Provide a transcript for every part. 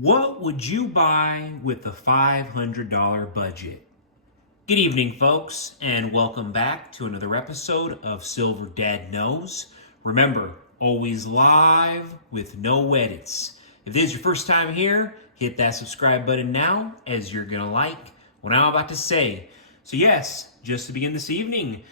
What would you buy with a $500 budget? Good evening, folks, and welcome back to another episode of Silver Dad Knows. Remember, always live with no edits. If this is your first time here, hit that subscribe button now, as you're going to like what I'm about to say. So yes, just to begin this evening,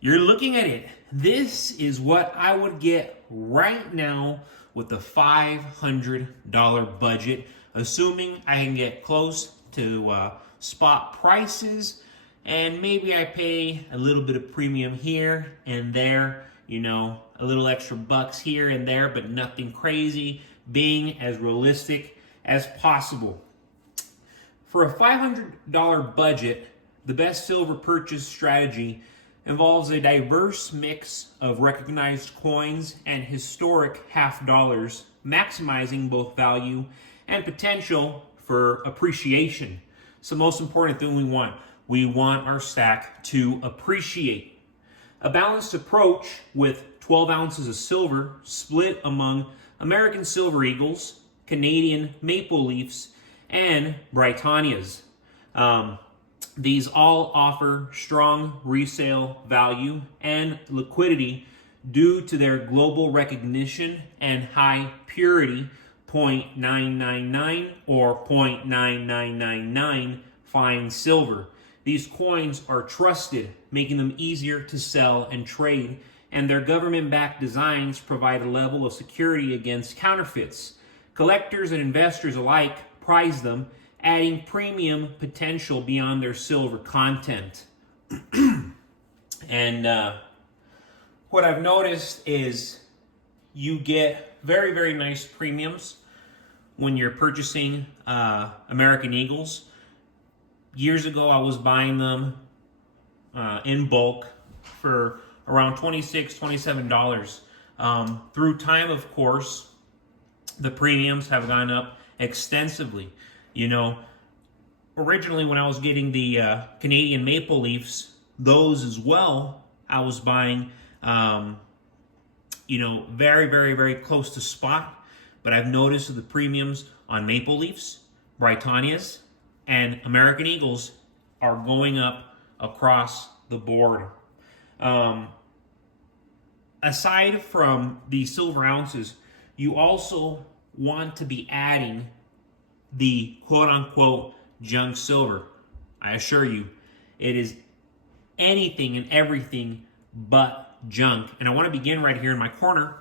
you're looking at it. This is what I would get right now with the $500 budget, assuming I can get close to spot prices, and maybe I pay a little bit of premium here and there, a little extra bucks here and there, but nothing crazy, being as realistic as possible. For a $500 budget, the best silver purchase strategy involves a diverse mix of recognized coins and historic half dollars, maximizing both value and potential for appreciation. It's the most important thing we want. We want our stack to appreciate. A balanced approach with 12 ounces of silver split among American Silver Eagles, Canadian Maple Leafs, and Britannias. These all offer strong resale value and liquidity due to their global recognition and high purity 0.999 or 0.9999 fine silver. These coins are trusted, making them easier to sell and trade, and their government-backed designs provide a level of security against counterfeits. Collectors and investors alike prize them, adding premium potential beyond their silver content. And what I've noticed is you get very, very nice premiums when you're purchasing American Eagles. Years ago, I was buying them in bulk for around $26, $27. Through time, of course, the premiums have gone up extensively. Originally when I was getting the Canadian Maple Leafs, those as well, I was buying, very, very, very close to spot. But I've noticed that the premiums on Maple Leafs, Britannias, and American Eagles are going up across the board. Aside from the silver ounces, you also want to be adding the quote-unquote junk silver. I assure you, it is anything and everything but junk. And I want to begin right here in my corner.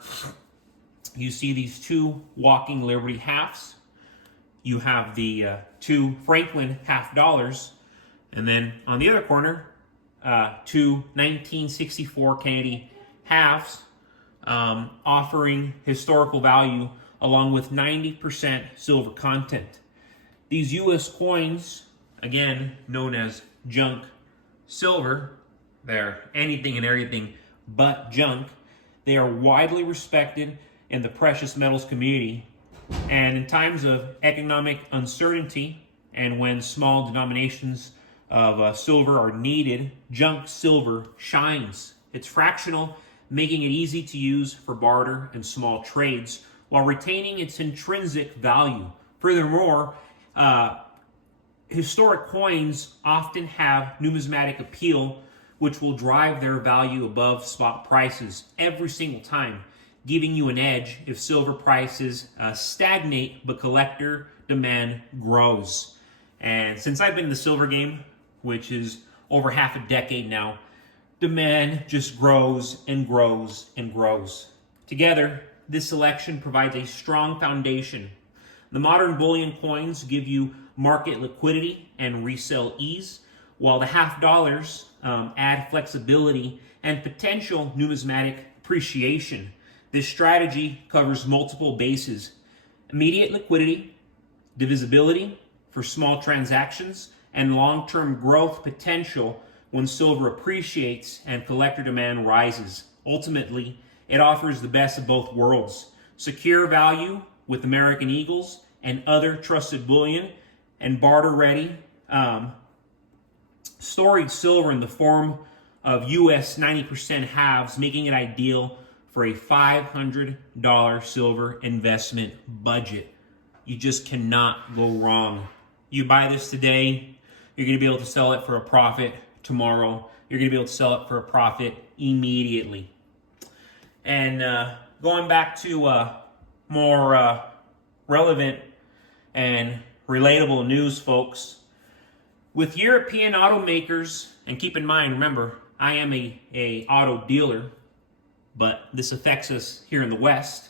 You see these two Walking Liberty halves. You have the two Franklin half dollars. And then on the other corner, two 1964 Canadian halves, offering historical value along with 90% silver content. These U.S. coins, again known as junk silver, they're anything and everything but junk. They are widely respected in the precious metals community, and in times of economic uncertainty and when small denominations of silver are needed, junk silver shines. It's fractional, making it easy to use for barter and small trades, while retaining its intrinsic value. Furthermore, historic coins often have numismatic appeal, which will drive their value above spot prices every single time, giving you an edge if silver prices stagnate but collector demand grows. And since I've been in the silver game, which is over half a decade now, demand just grows and grows and grows. Together, this selection provides a strong foundation. The modern bullion coins give you market liquidity and resale ease, while the half dollars add flexibility and potential numismatic appreciation. This strategy covers multiple bases: immediate liquidity, divisibility for small transactions, and long-term growth potential when silver appreciates and collector demand rises. Ultimately, it offers the best of both worlds: secure value with American Eagles and other trusted bullion, and barter-ready storied silver in the form of US 90% halves, making it ideal for a $500 silver investment budget. You just cannot go wrong. You buy this today, you're going to be able to sell it for a profit tomorrow. You're going to be able to sell it for a profit immediately. And going back to more relevant and relatable news, folks, with European automakers, and keep in mind, remember, I am a auto dealer, but this affects us here in the West.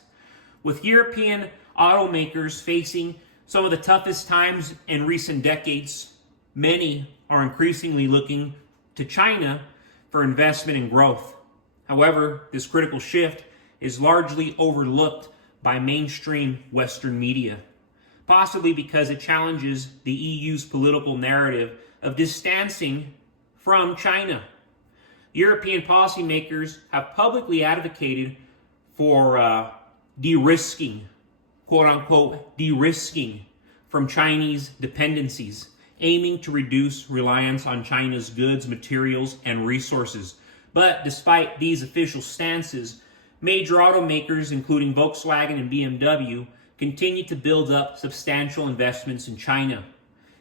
With European automakers facing some of the toughest times in recent decades, many are increasingly looking to China for investment and growth. However, this critical shift is largely overlooked by mainstream Western media, possibly because it challenges the EU's political narrative of distancing from China. European policymakers have publicly advocated for de-risking, quote-unquote, de-risking from Chinese dependencies, aiming to reduce reliance on China's goods, materials, and resources. But despite these official stances, major automakers, including Volkswagen and BMW, continue to build up substantial investments in China.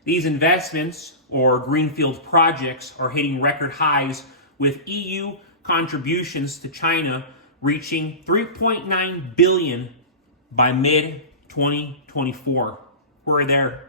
These investments, or greenfield projects, are hitting record highs, with EU contributions to China reaching $3.9 billion by mid-2024. We're there.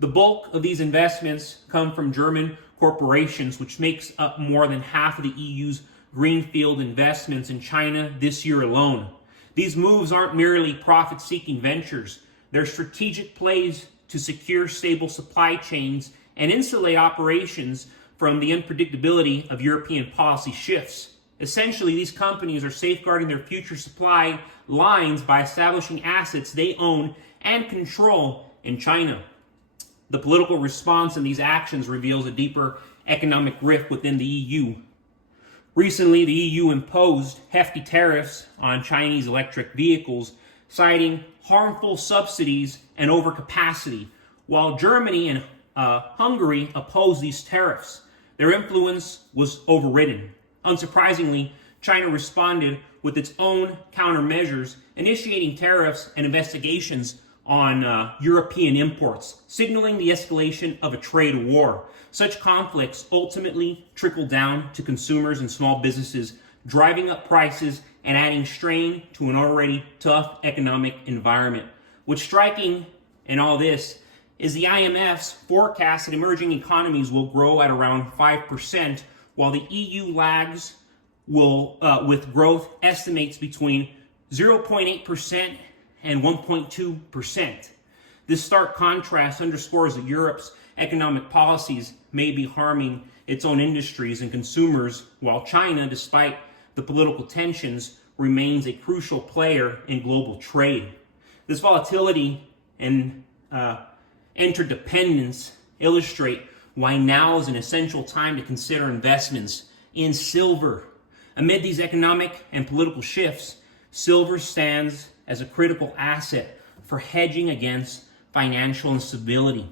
The bulk of these investments come from German corporations, which makes up more than half of the EU's greenfield investments in China this year alone. These moves aren't merely profit-seeking ventures. They're strategic plays to secure stable supply chains and insulate operations from the unpredictability of European policy shifts. Essentially, these companies are safeguarding their future supply lines by establishing assets they own and control in China. The political response in these actions reveals a deeper economic rift within the EU. Recently, the EU imposed hefty tariffs on Chinese electric vehicles, citing harmful subsidies and overcapacity, while Germany and Hungary opposed these tariffs. Their influence was overridden. Unsurprisingly, China responded with its own countermeasures, initiating tariffs and investigations on European imports, signaling the escalation of a trade war. Such conflicts ultimately trickle down to consumers and small businesses, driving up prices and adding strain to an already tough economic environment. What's striking in all this is the IMF's forecast that emerging economies will grow at around 5%, while the EU lags with growth estimates between 0.8% and 1.2%. This stark contrast underscores that Europe's economic policies may be harming its own industries and consumers, while China, despite the political tensions, remains a crucial player in global trade. This volatility and interdependence illustrate why now is an essential time to consider investments in silver. Amid these economic and political shifts, silver stands as a critical asset for hedging against financial instability.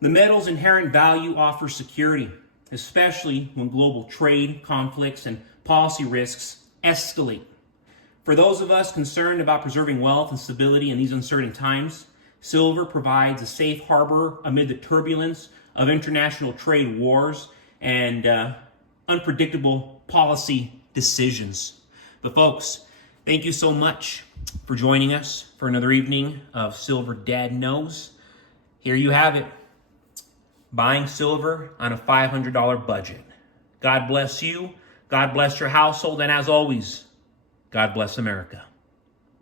The metal's inherent value offers security, especially when global trade, conflicts, and policy risks escalate. For those of us concerned about preserving wealth and stability in these uncertain times, silver provides a safe harbor amid the turbulence of international trade wars and unpredictable policy decisions. But folks, thank you so much for joining us for another evening of Silver Dad Knows. Here you have it. Buying silver on a $500 budget. God bless you. God bless your household. And as always, God bless America.